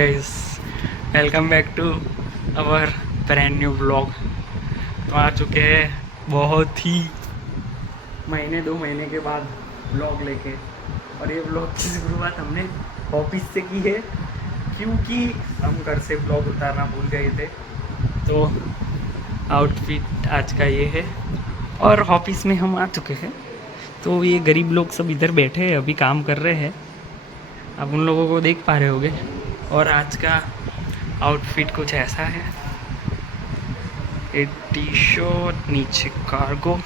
Guys, welcome back to our brand new blog. तो आ चुके हैं बहुत ही महीने 2 महीने के बाद ब्लॉग लेके। और ये ब्लॉग की शुरुआत हमने ऑफिस से की है, क्योंकि हम घर से ब्लॉग उतारना भूल गए थे। तो आउटफिट आज का ये है और ऑफिस में हम आ चुके हैं। तो ये गरीब लोग सब इधर बैठे हैं, अभी काम कर रहे हैं, आप उन लोगों को देख पा रहे होगे। और आज का आउटफिट कुछ ऐसा है, एक टी शर्ट, नीचे कार्गो।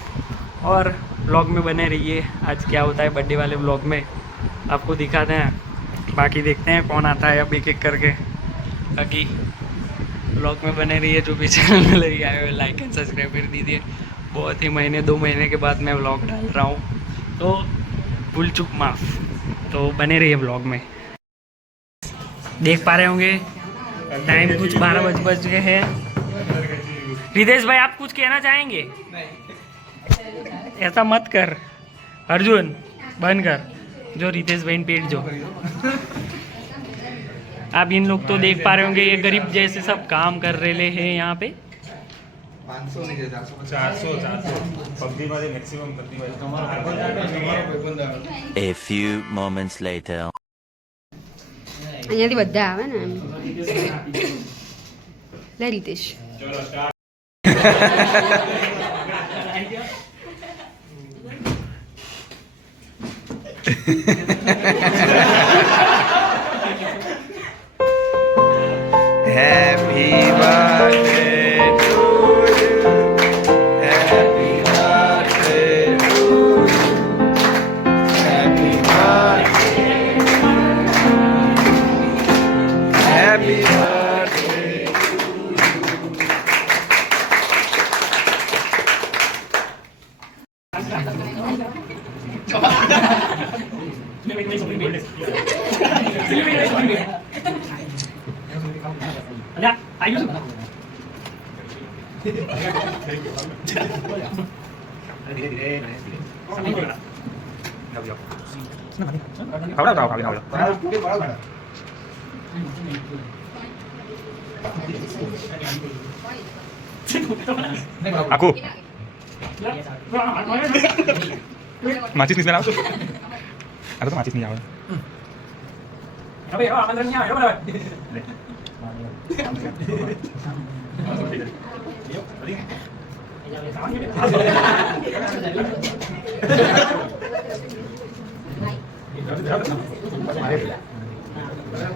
और ब्लॉग में बने रहिए, आज क्या होता है बर्थडे वाले ब्लॉग में आपको दिखाते हैं। बाकी देखते हैं कौन आता है अब एक एक करके। बाकी ब्लॉग में बने रहिए, जो भी चैनल में लगे आए हुए लाइक एंड सब्सक्राइब कर दीजिए। बहुत ही महीने 2 महीने के बाद मैं ब्लॉग डाल रहा हूँ, तो भूल चूक माफ़। तो बने रहिए ब्लॉग में। देख पा रहे होंगे टाइम कुछ 12 बज गए हैं। रितेश भाई, आप कुछ कहना चाहेंगे? ऐसा मत कर अर्जुन, बंद कर। जो रितेश भाई पेट जो आप इन लोग तो देख पा रहे होंगे, ये गरीब जैसे सब काम कर रहे हैं यहाँ पे। 500 नहीं, 400 maximum. A few moments later. અહીંયાથી બધા આવે ને એમ. લે Ritesh. Happy birthday to you. Happy birthday to you. Happy birthday. Happy birthday Aku macis nih sebenarnya. Aku tuh macis nih awalnya.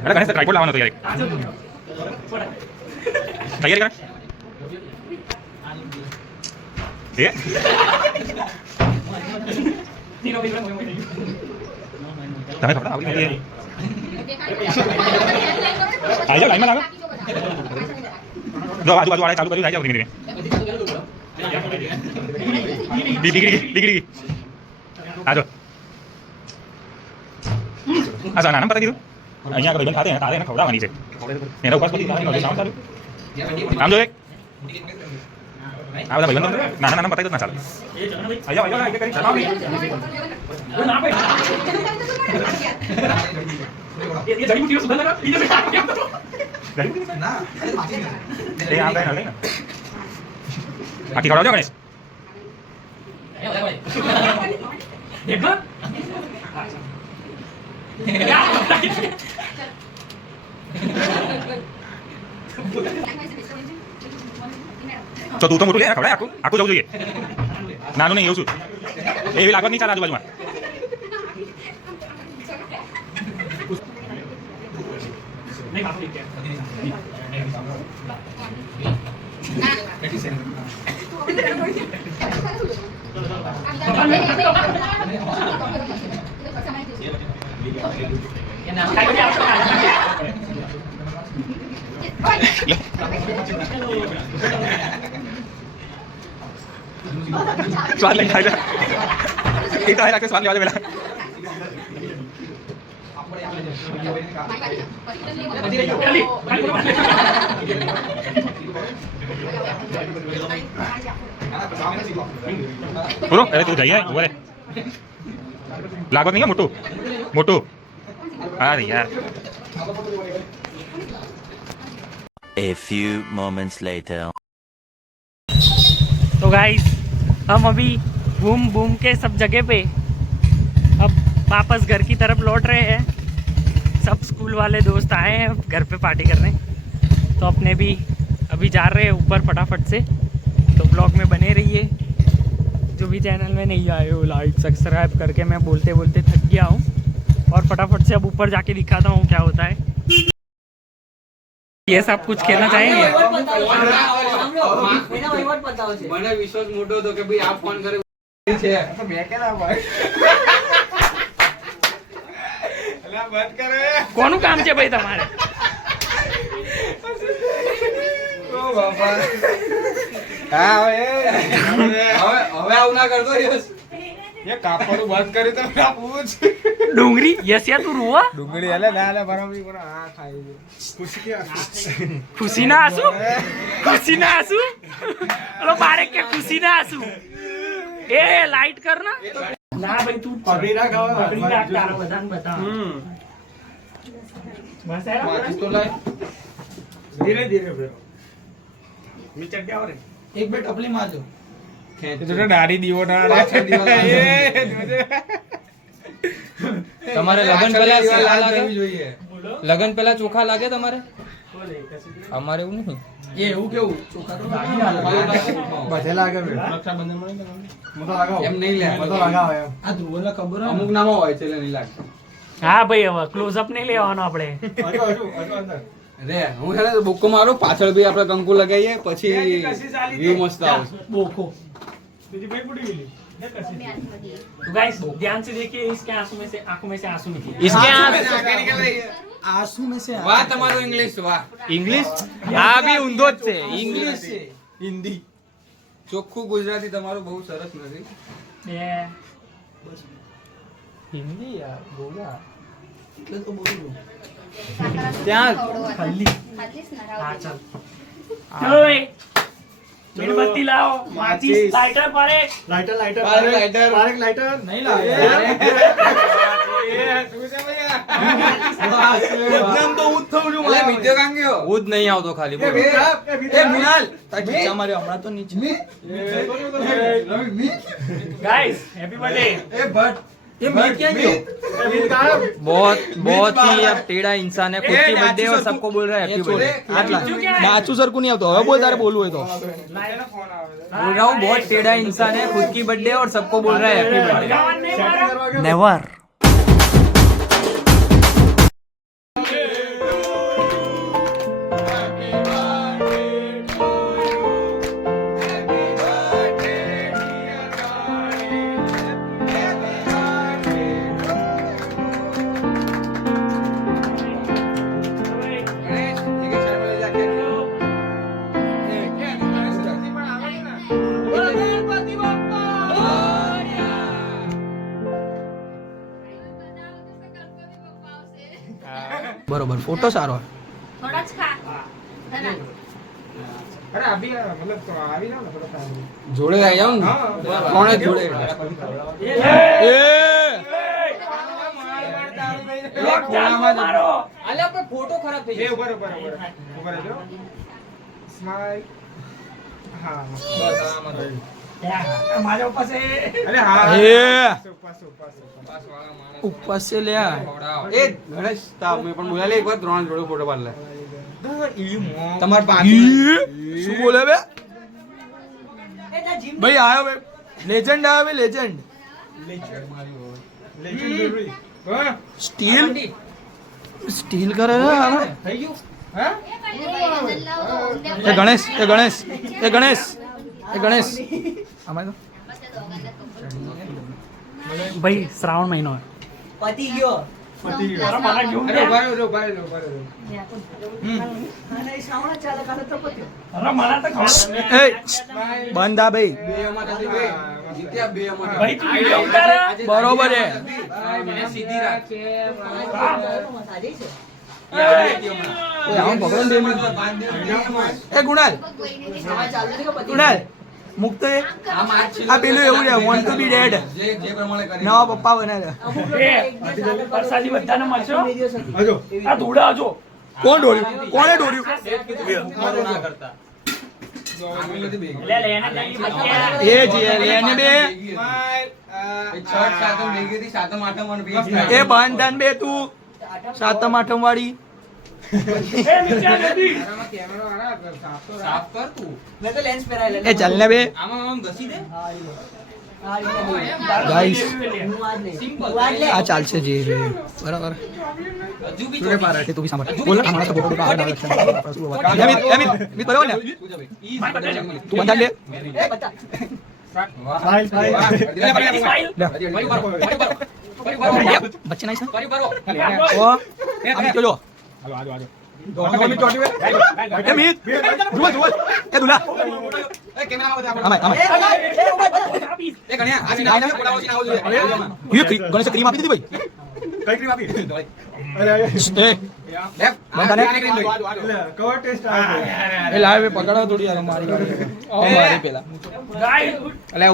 Ada kan tripod lawan tuh ya. Kayak kan? Iya. Tapi apa tahu ini. Ayo lain mana? Dua ada चालू करू जायचं धीमे degree आजो आजा नाम पता कीधું અહીંયા આગળ ખાતે ને તારે ને ખવડાવવાની છે એના ઉપર પછી તારી સાઉન્ડ ચાલુ આમ જો એક આ બધા ભાઈબંધો નાના નાના પતાઈ દો ના ચાલે આયો એક કરી ચલાવ ના ભાઈ ये जड़ीबूटी सुगंध लगा इधर से काट दिया ना ये आ गए ना लेना बाकी खड़ा हो जाओ गणेश देखो तो तू तो मोटू ले खड़ा आकू जाऊ જોઈએ નાનું નહીં એવું છું એવી લાગત નહીં ચાલે આજુબાજુમાં नहीं बात ठीक है स्वाद नहीं खाएगा एक तो है स्वाद ले वाले बोलो अरे तू जाइए वो है लागत नहीं है मोटू मोटू अरे यार A few moments later. तो गाइस हम अभी घूम घूम के सब जगह पे अब वापस घर की तरफ लौट रहे हैं। सब स्कूल वाले दोस्त आए हैं घर पे पार्टी करने, तो अपने भी अभी जा रहे हैं ऊपर फटाफट से। तो ब्लॉग में बने रहिए। जो भी चैनल में नहीं आए हो लाइक सब्सक्राइब करके, मैं बोलते बोलते थक गया हूँ और फटाफट से अब ऊपर जाके दिखाता हूँ क्या होता है। ये सब कुछ कहना चाहेंगे? મને વિશ્વાસ મોટો હતો કે ભાઈ આપ ફોન કરે છે તો મેં કેલા ભાઈ અલા બંધ કરે કોનું કામ છે ભાઈ તમારે? ઓ બાપા હા હવે આવું ના કરતો યસ એ કાપડું બંધ કરી તો ના પૂછ ડુંગરી યસિયા તું રોવા? ડુંગળી હલે ના હલે બરાબર કોણ આ ખાઈ ખુશી કે ખુશી ના આંસુ? ખુશી ના આંસુ? અલો બારે કે ખુશી ના આંસુ? એ લાઈટ કર ના ભાઈ તું પકડી રાખ તારા બધાને બતા બસ આયા માચીસ તો લાય ધીરે ધીરે બ્રો मी चढ़ गया और એક બે ટપલી મારજો तो डारी दीवो ना તમારે લગન પહેલા ચોખા લાગે જોઈએ લગન પહેલા ચોખા લાગે તમારે અમારે એવું નહીં એ એવું કેવું ચોખા તો બધે લાગે મે રક્ષાબંધન મળે મતો લગાવ એમ નહીં લે મતો લગાવ એમ આ ધુવલા ખબર અમુક નામો હોય છે એટલે નહીં લાગતું હા ભાઈ હવે ક્લોઝ અપ નહીં લેવાનો આપણે હજુ અંદર રે હું હેને બોકો મારો પાછળ ભી આપણે કંકુ લગાવીએ પછી વ્યૂ મસ્ત આવશે बोखो બીજી ભાઈ પડી ગઈ तो गाइस ध्यान से देखिए इसके आंसू में से आंखों में से आंसू निकले। इसके આંસુ મે સે વાહ તમારું ઇંગ્લિશ વાહ ઇંગ્લિશ આ બી ઊંધો જ છે ઇંગ્લિશ હિન્દી ચોખ્ખું ગુજરાતી તમારું બહુ સરસ નથી ये હિન્દી યાર બોલા એટલે તો બોલું ત્યાં खल्ली हाँ चल चलो भाई मीणबत्ती लाओ माचिस लाइटर पड़े લાઇટર લાઇટર પારેક લાઇટર. પારેક લાઇટર નહીં લાવે એકદમ તો હું જ થઉં છું મારા વિડિયો કાં ગયો હું જ નહીં આવતો ખાલી બોલો. એ મિનાલ ખીચા માર્યો હમણાં તો નીચે गाइस हैप्पी बर्थडे એ ભટ્ટ એ મીત ક્યાં ગયો बहुत बहुत ही अब टेढ़ा इंसान है खुद की बर्थडे और सबको बोल रहा है हैप्पी बर्थडे नाचू सर को नहीं आता હવે બોલ તારે બોલવું હોય तो बोल रहा हूँ बहुत टेढ़ा इंसान है खुद की बर्थडे और सबको बोल रहा है हैप्पी बर्थडे नेवर બરોબર ફોટો સારો થોડા જ ખા અરે અભી मतलब तो આવી ના થોડો ટાઈમ જોડે આવી જાવ ને કોણે જોડે मारो અલે આપણે ફોટો ખરાબ થઈ એ ઉપર ઉપર ઉપર ઉપર જો સ્માઈલ હા माझ्या ऊपर से અરે હા એ પાસ પાસ ઉપર से ले आ એ ગણેશ તા મેં પણ બોલાલે એકવાર ત્રણ જોડે ફોટો પાડ લે તમાર શું બોલે બે ભાઈ આયો બે લેજેન્ડ આયો બે લેજેન્ડ લેજેન્ડરી હા સ્ટીલ સ્ટીલ કરે છે આને થઈ ગયું હા એ ગણેશ એ ગણેશ એ ગણેશ એ ગણેશ આમાં તો भाई श्रावण महीनो है પતી ગયો अरे मला घेऊन અરે द्या. ઉભા રહો ઉભા રહો ઉભા રહો अरे मला तर खाऊ- એ બંધ આ ભાઈ બે અમાર હતી બે જીત્યા બે અમાર भाई तू व्हिडिओ उतार. બરોબર છે મને સીધી રાખ એ આમ પકડો ને 2 મિનિટ એ ગુણાલ ગુણાલ મુક્ત એ આ માર છે આ પેલું એવું છે વોન્ટ ટુ બી ડેડ જે પ્રમાણે કરે નવા પપ્પા બને છે પરસાદી બધાને મળશો આ ધૂળા જો કોણ દોર્યું કોણે દોર્યું ના કરતા લે લેને લઈ બચ્ચા એ જે લેને બે છઠ સાતમ ભેગી હતી સાતમ આઠમ અને ભેગી એ બાંધન બે તું સાતમ આઠમ વાળી એ મિત્યા નથી સાફ કર તું એ ચાલ ને બે આમાં આમ ઘસી દે ગાઈસ સિમ્પલ આ ચાલશે જે છે બરાબર હજુ બી તું તું બી સાંભળ બોલ હમણાં તો બોલ બહાર ડાલ લક્ષણ મિત બરાબર ને તું બંધા લે બચ્ચે નાઈસ ઓ અમિત જો એ મિત જુઓ જુઓ એ દુલા એ ગણ્યા આ ના બોલાવો છે આવો જોઈએ ગણેશ ક્રીમ આપી દીધી ભાઈ કઈ ક્રીમ આપી એ લે બંધા ને ક્રીમ દોઈ એ લાવે પકડો થોડી યાર મારી મારી પેલા ગાઈસ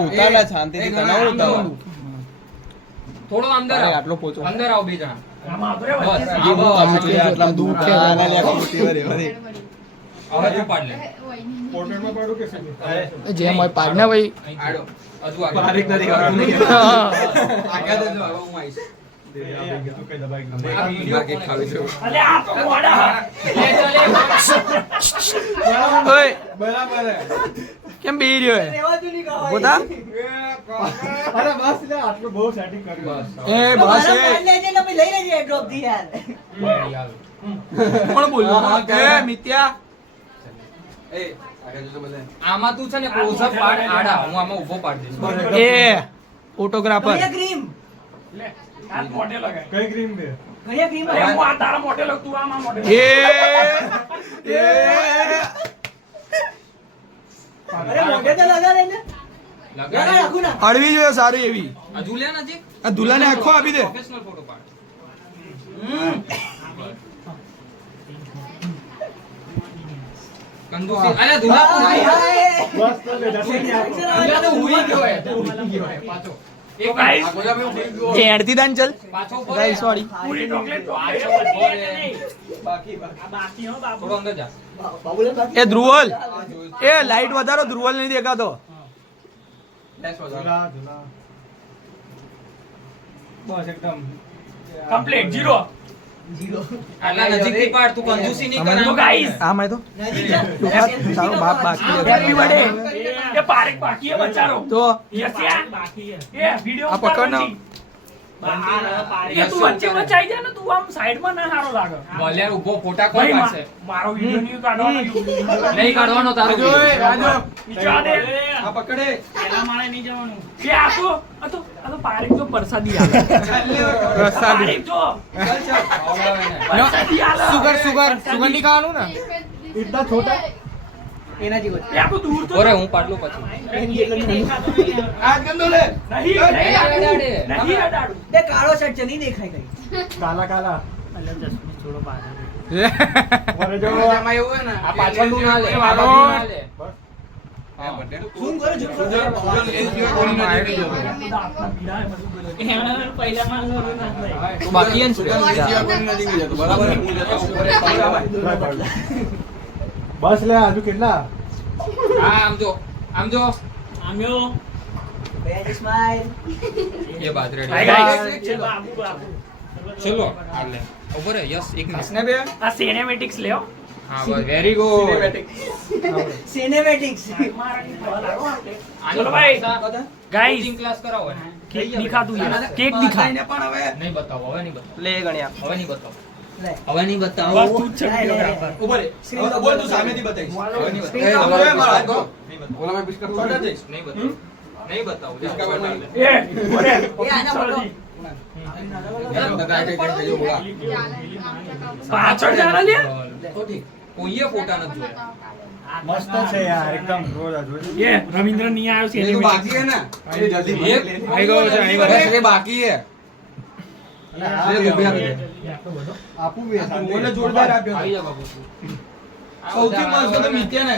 ઉતારલા શાંતિથી બનાવો ઉતારો થોડો અંદર આવ આટલો પોચો અંદર આવ બે જણા આમાં આદરે બસ વચ્ચે આટલા દૂર છે હવે તું પાડ લે જેમ હોય પાડના ભાઈ આડો હજુ આગળ આગળ તો જો હવે હું આવીશ આ વિડિયો કે ખાવી છે અલે આ તો મોડા ઓય કેમ બેહી રહ્યો હે બોતા એ બસ કોણ બોલ્યું એ મિત્યા એ આગળ જો બોલે આમાં તું છે ને ક્લોઝઅપ પાડ આડા હું આમાં ઊભો પાડ દઈશ એ ફોટોગ્રાફર લે આ મોઢે લગાય કઈ ક્રીમ દે અરે હું આ તારા મોઢે લગ તું આમાં મોઢે એ અડવી જોઈએ સારી એવી હજુ લે નજીક આ દુલ્હાને આખો આપી દે પ્રોફેશનલ ફોટો પાડ કંદુસી અરે ધુલા તો હુઈ ગયો હે પાછો તો ગાઈસ એ એડતી દાન ચલ પાછો ઉપર ગાઈસ વાળી પૂરી ચોકલેટ બાકી હો બાબુ થોડો અંદર જા એ ધ્રુવલ એ લાઈટ વધારો ધ્રુવલ નહીં દેખાતો લેસ વધારો કમ્પ્લીટ જીરો આટલા નજીકથી પાડ તું કંજૂસી નહીં કર તો ગાઈસ આમ આય તો તારો બાપ બાકી હેપી બર્થડે એ પારેક બાકી હે બચારો તો યસ બાકી હે એ વિડિયો આ પકડ ના. એ તું વચ્ચે બચાઈ જા ને તું આમ સાઈડમાં ના હારો લાગે બોલે ઊભો ફોટા કોણ ભાઈ પાડશે મારો વિડિયો નહીં કાઢવાનો નહીં કાઢવાનો તારો ઈચ્છા દે આ પકડે પેલા માળે નહીં જવાનું કે આ તો પારેક જો પરસાદી આલે પ્રસાદી પારેક જો પરસાદી આલે સુગર નહીં ખાવાનું ને એ આપણું દૂર તો ઓરે હું પાડલું પછી આ ગંદો લે નહીં અડાડું કાળો શર્ટ છે નહીં દેખાય કઈ આમાં એવું હે ને આ પાછળનું ના લે આ મારો. બાજુ ના લે ઝૂમ કરો ઝૂમ કરો તું બાકી હે ને બસ લે હજુ કેટલા હા આમ જો આમ્યો બેડ સ્માઈલ એ બાદ રેડી હાય ગાઈસ બાબુ ચલો આ લે ઉપર યસ એક મિનિટ ને બે આ સિનેમેટિક્સ લ્યો હા બસ વેરી ગુડ સિનેમેટિક્સ ચલો ભાઈ ગાઈસ કોચિંગ ક્લાસ કરાવો કેક દિખાતું યાર કેક દિખા નહીં બતાવો હવે નહીં બતાવો લે ગણ્યા હવે નહીં બતાવો લે હવે નહીં બતાવો બસ તું જ છે વિડિયોગ્રાફર ઉભો રે બોલ તું સામેથી બતાઈશ હવે નહીં સ્ક્રીન બતાવો પર નહીં બોલો. બતાવો નહીં બતાવો જા, બતાવો. એ ઓરે એ આના ફોટો. પાછળ જાણા લે કોઈએ ફોટા નથી જોયા મસ્ત છે યાર એકદમ રોજ આ જોઈ એ રવિન્દ્ર ની આવ્યો છે એ તો બાકી હે ને આવી ગયો છે અહીં બસ એ બાકી હે આપું બી બોલે જોરદાર આપ્યો આવી જા બાબુ સૌથી મસ્ત તો મિત્યા ને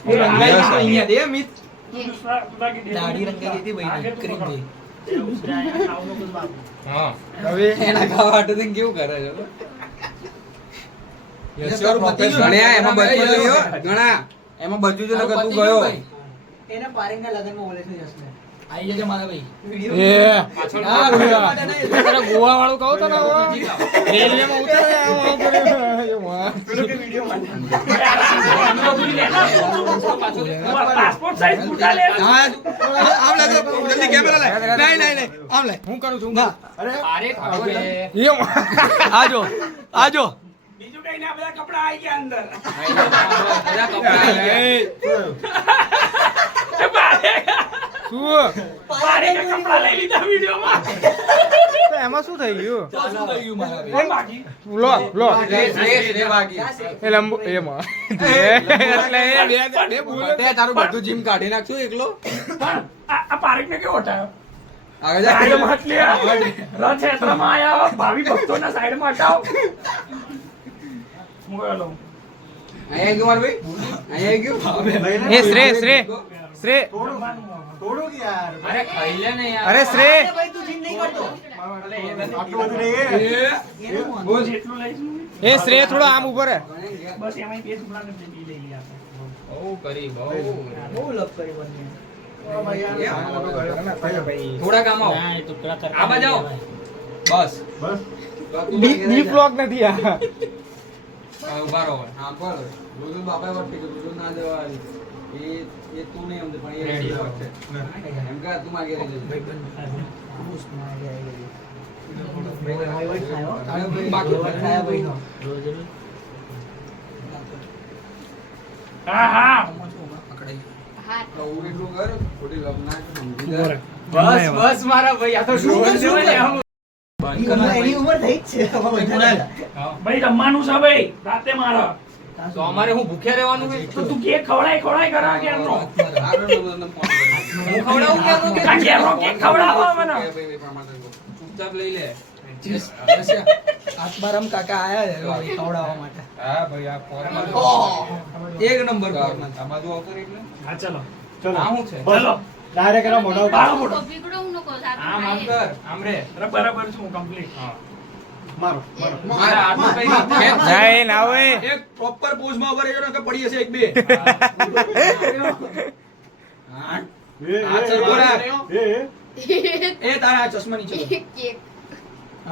અહીંયા દે મિત દાઢી રંગાઈ ગઈ હતી ભાઈ ક્રીમ થી હા હવે એના ખાવા હાટુ થઈને કેવું કરે છે ગણ્યા એમાં બચવું જોઈએ હો. ગણા એમાં બચવું જોઈએ નકર તું ગયો એને પારેંગના લગનમાં બોલે છે જસને આઈ જજે મારા ભાઈ એ ના ભૈયા તારા ગોવા વાળું કહો તો ના રેલવેમાં ઉતરે પાસપોર્ટ સાઈઝ ફોટા લે હા આમ લાગે જલ્દી કેમેરા લાય નહીં આમ લાય હું કરું છું ના આજો આજો બીજું કઈ ના બધા કપડા આવી ગયા અંદર શું પારે કે કપડા લઈ લીધા વિડિયોમાં તો એમાં શું થઈ ગયું શું થઈ ગયું મારા ભાઈ કોણ બાકી વ્લોગ વ્લોગ રે બાકી એ લંબુ એમાં એટલે એ બે બોલો તે તારું બધું જીમ કાઢી નાખશું એકલો પણ આ પારેકને કેવો હટાયો આગળ જા સાઈડમાં હટ લે રથયાત્રામાં આયા ભાવિ ભક્તોના સાઈડમાં હટાવો હું ગયો અહીંયા ગયો માર ભાઈ અહીંયા ગયો એ શ્રે શ્રે અરે ખાઈ લે ને યાર અરે શ્રે ભાઈ તું જીમ નહીં કરતો બોલ જેટલું લઈશું એ શ્રે થોડો આમ ઉભો રહે બસ એમાં બે ટુકડા કરી લઈ ગયા બહુ કરી બહુ બહુ લપ કરી બંને થોડા કામ આવો આ બાજુ આવો બસ ડીપ વ્લોગ નથી આ ઉભા રહો હા પર રોજ બાપા વટ કે રોજ ના દેવા એ તું નહીં સમજે પણ એ રેડી છે એમ કા તું માગે રહી જજે હા હા તો હું એટલું કર ખોટી લપ ના સમજી જા બસ બસ મારા ભાઈ આ તો શું એની ઉંમર થઈ જ છે હવે વધારે. ભાઈ રમવાનું છે ભાઈ રાતે મારા તો અમારે હું ભૂખ્યા રહેવાનું છે તો તું કેક ખવડાય કરા કેમનો આગળ તમને ફોન હું ખવડાવું કે તું આ કેમનો કેક ખવડાવો મને ચૂપચાપ લઈ લે આત્મારામ કાકા આયા છે ભાઈ ખવડાવવા માટે હા ભાઈ આ ફોન એક નંબર આ બાજુ આવતો રે એટલે હા ચલો આ શું છે ચલો ડાયરેક્ટ એનો મોઢો બાળો મોટો આમ આમ કર આમ રે બરાબર છું કમ્પ્લીટ મારો મારા હાથમાં કઈ નથી નહીં ના હોય એક પ્રોપર પોઝ માં ઉભા રહેજો ને કે પડી હશે એક બે હા આ સરખો રાખ. એ તારા આ ચશ્મા નીચે કર.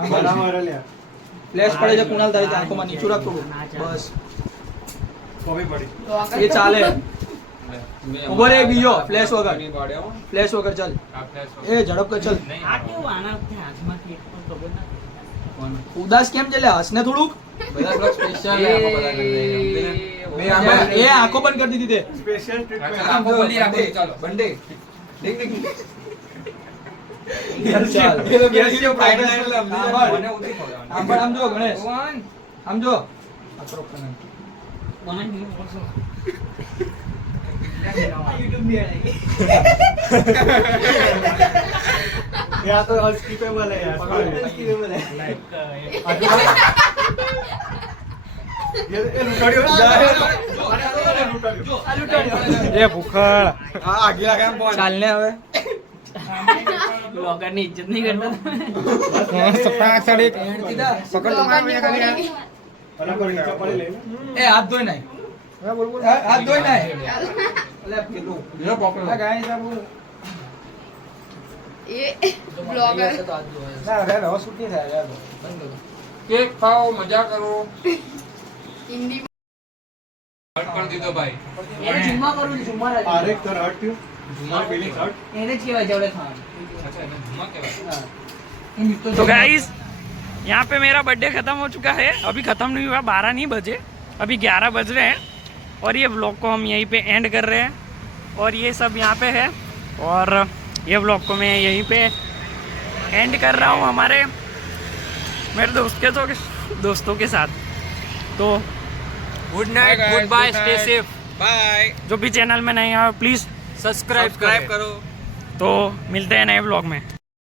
બરાબર લ્યા ફ્લેશ પડે છે કુણાલ તારી આંખોમાં નીચું રાખ થોડું બસ કોબી પડી એ ચાલે ઉભો રે એક બીજો ફ્લેશ વગર નહીં પાડે હો. ફ્લેશ વગર ચાલ આ flash એ ઝડપ કર ચાલ નહીં ઉદાસ કેમ છે લે હસને થોડુંક બધા બ્લોગ સ્પેશિયલ આખો બધા કરી દે બે આંખો- એ આંખો બંધ કરી દીધી તે સ્પેશિયલ ટ્રીટમેન્ટ આમ બોલી રાખો ચાલો બંડે ડીંગ ડીંગ ચાલ એ તો ગેસ જો ફાઇનલ એટલે આમ બળ. મને ઉતરી પડવાનું આમ પણ આમ જો ગણેશ ભગવાન આમ જો યા તો અનસ્કીપેબલ હે યાર એ લૂંટાડ્યો એ ભૂખળ આ આગલા કેમ ફોન ચાલ ને હવે સપના સડી કીધા પકડ તો માર મને કરી અલા પર નીચે પડી લે એ હાથ ધોઈ નાય હા બોલ બોલ હાથ ધોઈ નાય અલે પેલું જો પકડો આ ગાય સાબુ બ્લોગર ના રે હવે છૂટી થાય યાર કેક ખાઓ મજા કરો હિન્દી હટ કરી દીધો ભાઈ એને જુમ્મા કરું છું જુમ્મા રાજી આરેક તો હટ થયું જુમાર પેલી હટ એને જ કહેવાય જવડે ખાવાનું अच्छा इन्हें धुआं कहेवाय હા એ મિત્રો तो गाइस यहाँ पे मेरा बर्थडे खत्म हो चुका है अभी खत्म नहीं हुआ 12 नहीं बजे अभी 11 बज रहे हैं और ये व्लॉग को हम यहीं पे एंड कर रहे हैं और ये सब यहाँ पे है और ये व्लॉग को मैं यहीं पे एंड कर रहा हूँ हमारे मेरे दोस्तों के साथ तो good night good bye stay safe bye जो भी चैनल में नहीं आया प्लीज़ સબસ્ક્રાઇબ કરો तो मिलते हैं नए व्लॉग में